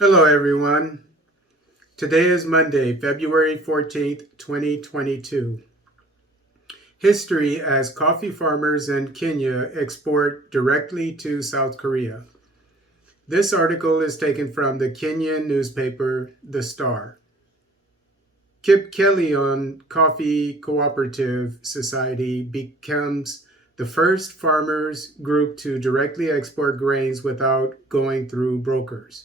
Hello, everyone. Today is Monday, February 14th, 2022. History as coffee farmers in Kenya export directly to South Korea. This article is taken from the Kenyan newspaper, The Star. Kip Kelly Coffee Cooperative Society becomes the first farmers group to directly export grains without going through brokers.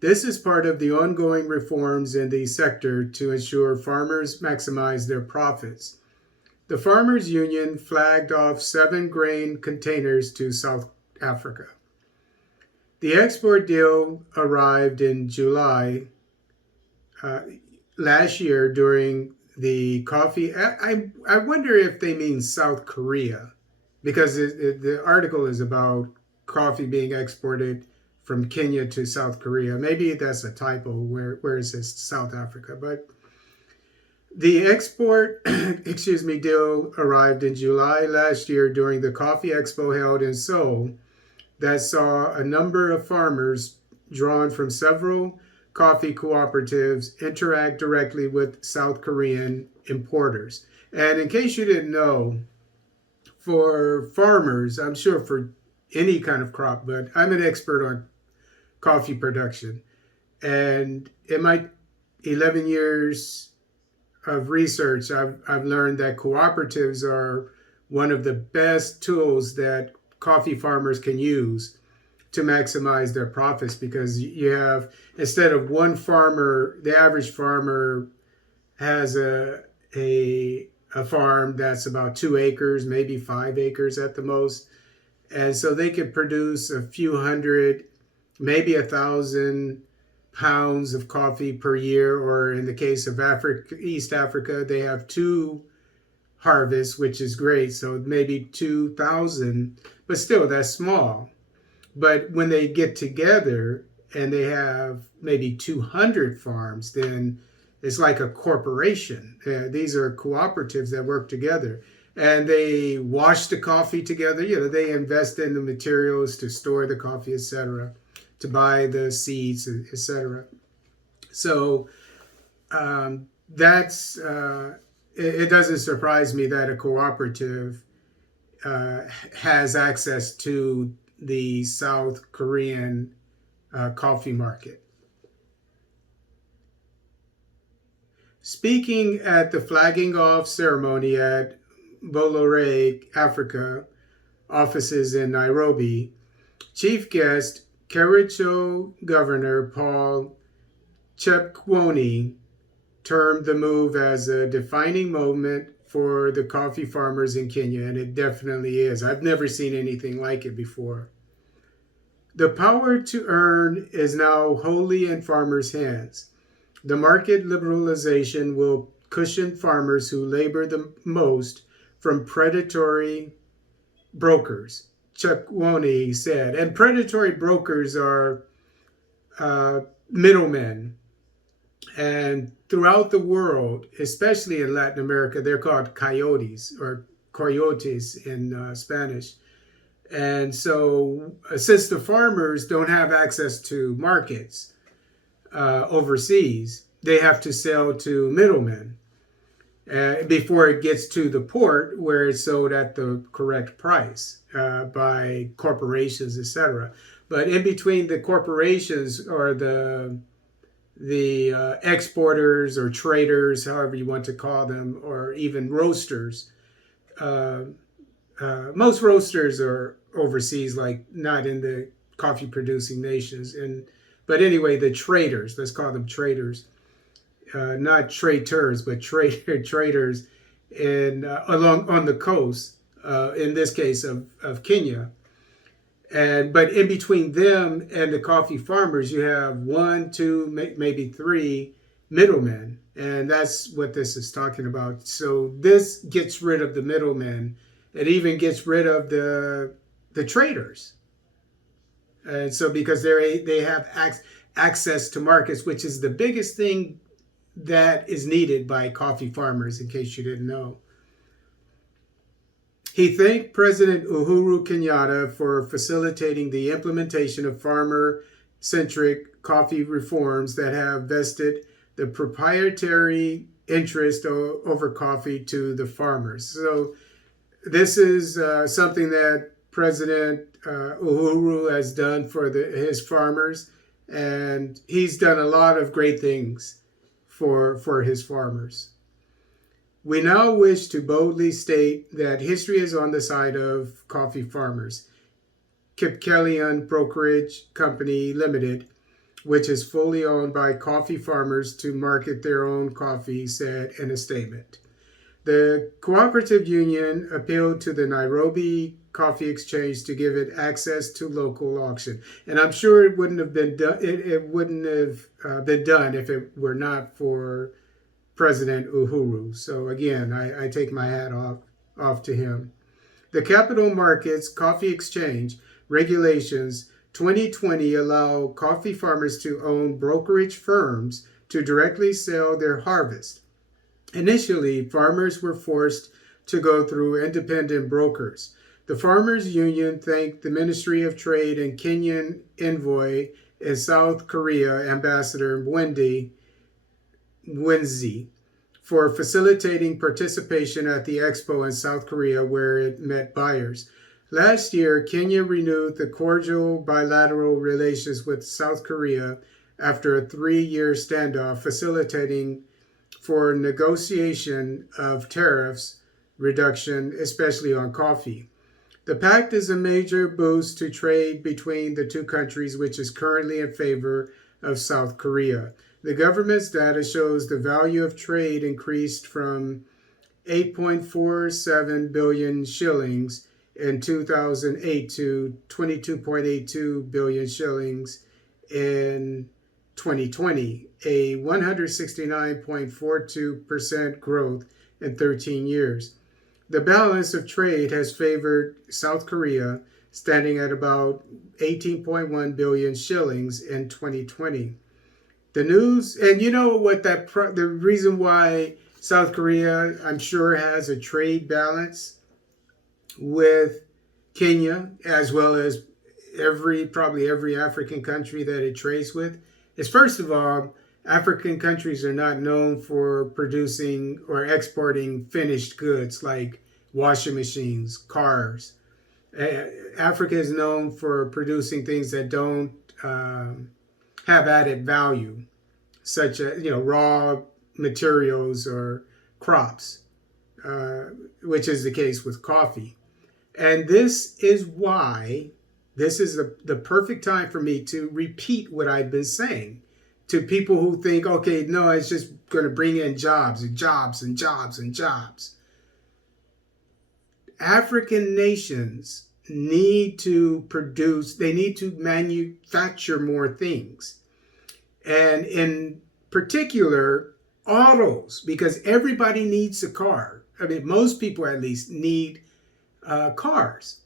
This is part of the ongoing reforms in the sector to ensure farmers maximize their profits. The Farmers Union flagged off 7 grain containers to South Africa. The export deal arrived in July uh, last year during the coffee. I wonder if they mean South Korea because the article is about coffee being exported from Kenya to South Korea. Maybe that's a typo. Where is this South Africa? But the export, deal arrived in July last year during the Coffee Expo held in Seoul that saw a number of farmers drawn from several coffee cooperatives interact directly with South Korean importers. And in case you didn't know, for farmers, I'm sure for any kind of crop, but I'm an expert on coffee production. And in my 11 years of research, I've learned that cooperatives are one of the best tools that coffee farmers can use to maximize their profits because you have, instead of one farmer, the average farmer has a farm that's about 2 acres, maybe 5 acres at the most. And so they could produce a few hundred, maybe 1,000 pounds of coffee per year, or in the case of Africa, East Africa, they have 2 harvests, which is great. So maybe 2,000, but still that's small. But when they get together and they have maybe 200 farms, then it's like a corporation. These are cooperatives that work together. And they wash the coffee together. They invest in the materials to store the coffee, etc., to buy the seeds, etc. So that's it doesn't surprise me that a cooperative has access to the South Korean coffee market. Speaking at the flagging off ceremony at Bolore, Africa, offices in Nairobi, chief guest Kericho Governor Paul Chepkwony termed the move as a defining moment for the coffee farmers in Kenya, and it definitely is. I've never seen anything like it before. The power to earn is now wholly in farmers' hands. The market liberalization will cushion farmers who labor the most from predatory brokers, Chepkwony said. And predatory brokers are middlemen. And throughout the world, especially in Latin America, they're called coyotes or coyotes in Spanish. And so, since the farmers don't have access to markets overseas, they have to sell to middlemen before it gets to the port where it's sold at the correct price by corporations, etc. But in between the corporations or the exporters or traders, however you want to call them, or even roasters. Uh, Most roasters are overseas, like not in the coffee producing nations. But anyway, the traders, let's call them traders, not traitors, but traders in along on the coast. In this case of Kenya, but in between them and the coffee farmers, you have one, two, maybe 3 middlemen, and that's what this is talking about. So this gets rid of the middlemen. It even gets rid of the traders, and so because they have access to markets, which is the biggest thing that is needed by coffee farmers. In case you didn't know. He thanked President Uhuru Kenyatta for facilitating the implementation of farmer centric coffee reforms that have vested the proprietary interest over coffee to the farmers. So this is something that President Uhuru has done for his farmers, and he's done a lot of great things for his farmers. We now wish to boldly state that history is on the side of coffee farmers. Kenyan Brokerage Company Limited, which is fully owned by coffee farmers to market their own coffee, said in a statement. The cooperative union appealed to the Nairobi Coffee Exchange to give it access to local auction, and I'm sure it wouldn't have been done. It wouldn't have been done if it were not for President Uhuru. So again, I take my hat off to him. The Capital Markets Coffee Exchange regulations 2020 allow coffee farmers to own brokerage firms to directly sell their harvest. Initially, farmers were forced to go through independent brokers. The Farmers Union thanked the Ministry of Trade and Kenyan envoy in South Korea, Ambassador Wenzi, for facilitating participation at the expo in South Korea where it met buyers. Last year, Kenya renewed the cordial bilateral relations with South Korea after a 3-year standoff, facilitating for negotiation of tariffs reduction, especially on coffee. The pact is a major boost to trade between the two countries, which is currently in favor of South Korea. The government's data shows the value of trade increased from 8.47 billion shillings in 2008 to 22.82 billion shillings in 2020, a 169.42% growth in 13 years. The balance of trade has favored South Korea, standing at about 18.1 billion shillings in 2020. The news, and you know what the reason why South Korea, I'm sure, has a trade balance with Kenya, as well as probably every African country that it trades with, is first of all, African countries are not known for producing or exporting finished goods like washing machines, cars. Africa is known for producing things that don't have added value, such as raw materials or crops, which is the case with coffee. And this is why this is the perfect time for me to repeat what I've been saying to people who think, okay, no, it's just going to bring in jobs and jobs and jobs and jobs. African nations need to produce, they need to manufacture more things. And in particular, autos, because everybody needs a car. I mean, most people at least need cars.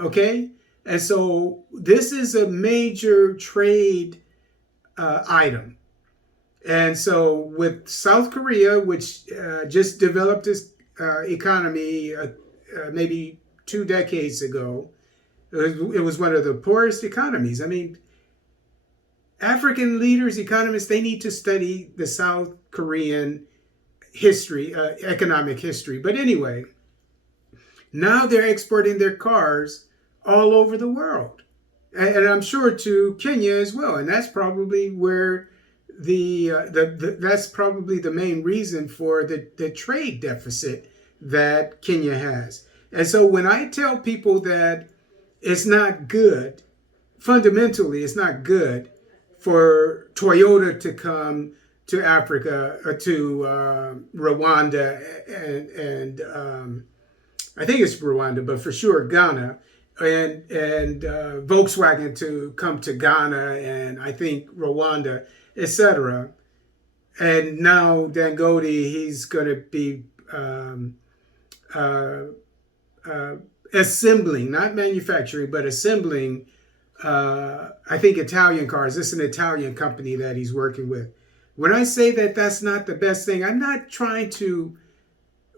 Okay? And so this is a major trade item. And so with South Korea, which just developed its economy maybe 2 decades ago, it was one of the poorest economies. I mean, African leaders, economists, they need to study the South Korean history, economic history. But anyway, now they're exporting their cars all over the world. And I'm sure to Kenya as well. And that's probably where that's probably the main reason for the trade deficit that Kenya has. And so when I tell people that it's not good, fundamentally it's not good for Toyota to come to Africa, to Rwanda, and I think it's Rwanda, but for sure Ghana, and Volkswagen to come to Ghana, and I think Rwanda, etc. And now Dangote, he's going to be assembling, not manufacturing, but assembling, I think, Italian cars. This is an Italian company that he's working with. When I say that that's not the best thing, I'm not trying to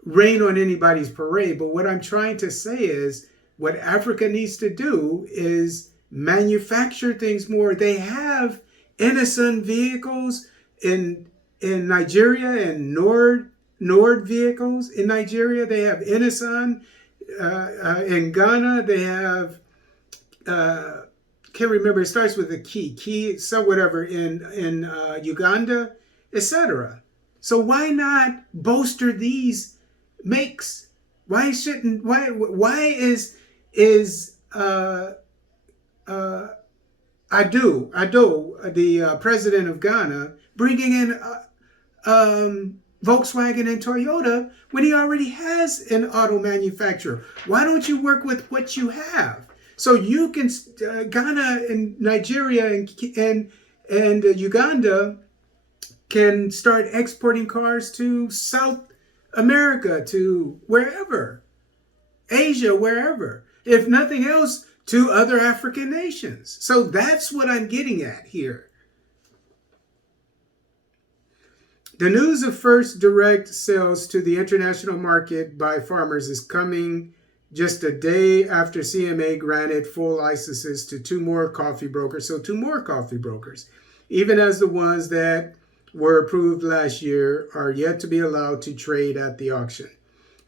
rain on anybody's parade, but what I'm trying to say is what Africa needs to do is manufacture things more. They have Edison vehicles in Nigeria, and Nord vehicles in Nigeria. They have Edison in Ghana. They have can't remember. It starts with a key, so whatever in Uganda, etc. So why not bolster these makes? Why shouldn't? Why is Ado, the president of Ghana, bringing in Volkswagen and Toyota when he already has an auto manufacturer? Why don't you work with what you have? So you can Ghana and Nigeria and Uganda can start exporting cars to South America, to wherever, Asia, wherever. If nothing else, to other African nations. So that's what I'm getting at here. The news of first direct sales to the international market by farmers is coming just a day after CMA granted full licenses to two more coffee brokers. So two more coffee brokers, even as the ones that were approved last year are yet to be allowed to trade at the auction.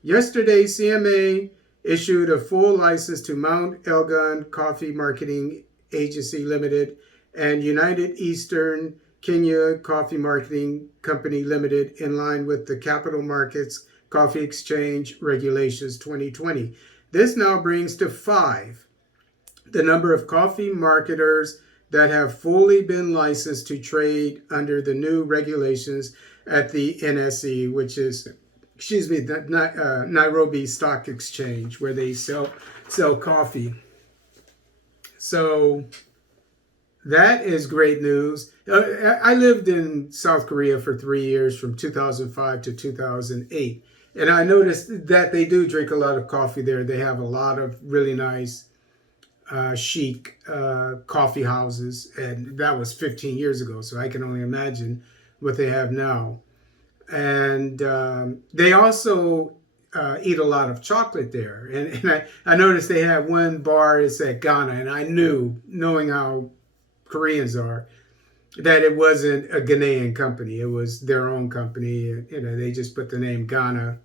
Yesterday, CMA issued a full license to Mount Elgon Coffee Marketing Agency Limited and United Eastern Kenya Coffee Marketing Company Limited, in line with the Capital Markets Coffee Exchange Regulations 2020. This now brings to 5 the number of coffee marketers that have fully been licensed to trade under the new regulations at the NSE, which is, the Nairobi Stock Exchange, where they sell coffee. So that is great news. I lived in South Korea for 3 years, from 2005 to 2008. And I noticed that they do drink a lot of coffee there. They have a lot of really nice, chic coffee houses. And that was 15 years ago. So I can only imagine what they have now. And they also eat a lot of chocolate there. And I noticed they had one bar, it's at Ghana. And I knew, knowing how Koreans are, that it wasn't a Ghanaian company. It was their own company. They just put the name Ghana,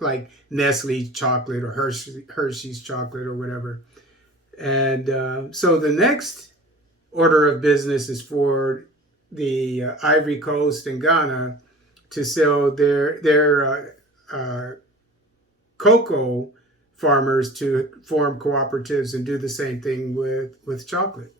like Nestle chocolate or Hershey's chocolate or whatever. And so the next order of business is for the Ivory Coast and Ghana to sell their cocoa farmers to form cooperatives and do the same thing with chocolate.